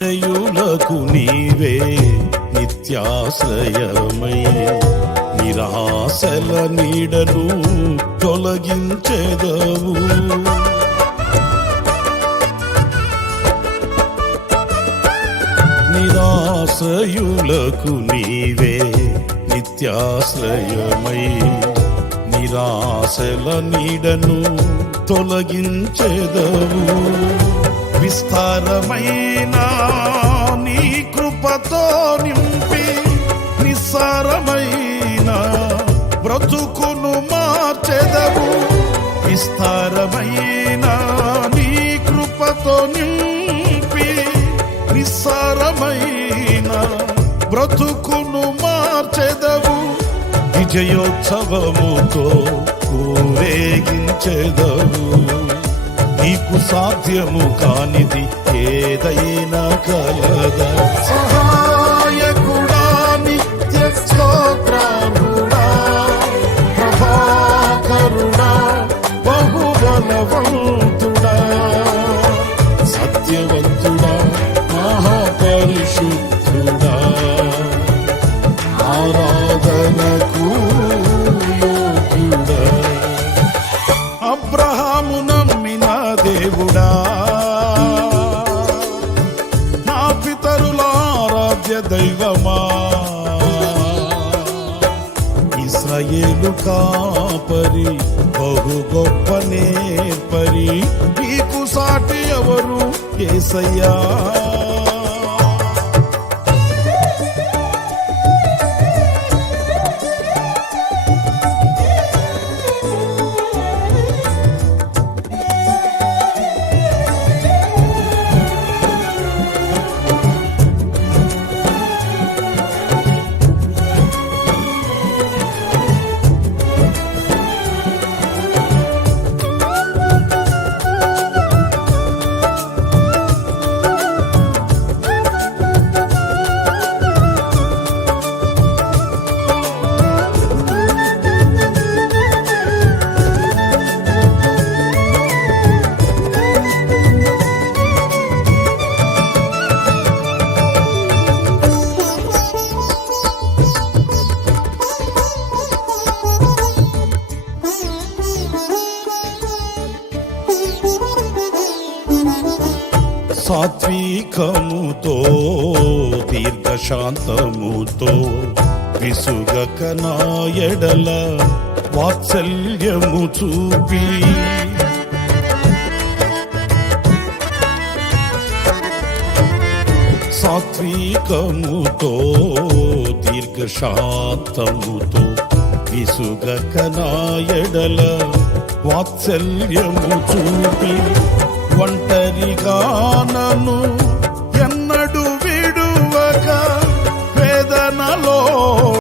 యులకు నీవే నిత్యాశ్రయమై నిరాశల నీడను తొలగించెదవు. నిరాశ్రయులకు నీవే నిత్యాశ్రయమై నిరాశల నీడను తొలగించెదవు. విస్తారమైన నీ కృపతో నింపి నిస్సారమైన బ్రతుకును మార్చెదవు. విస్తారమైన నీ కృపతో నింపి నిస్సారమైన బ్రతుకును మార్చెదవు. విజయోత్సవముతో ఊరేగించెదవు. నీకు సాధ్యము కానిది ఏదైనా కలదా? సహాయకుడా, నిత్య స్తోత్రాలుడా, ప్రభాకరుడా, బహుబలవంతుడా, సత్యవంతుడా, మహాపరిశుద్ధుడా, ఆరాధనకు యోగ్యుడా, అబ్రహాము నమ్మిన దేవుడా, నా పితరుల ఆరాధ్య దైవమా, ఇశ్రాయేలు కాపరి, బహు గొప్ప నేర్పరి, నీకు సాటి ఎవరు యేసయ్యా? సాత్వికముతో దీర్ఘశాంతముతో విసుగక నా ఎడల వాత్సల్యము చూపి సాత్వికముతో దీర్ఘశాంతముతో విసుగక నా ఎడల వాత్సల్యము చూపి ఒంటరిగా నన్ను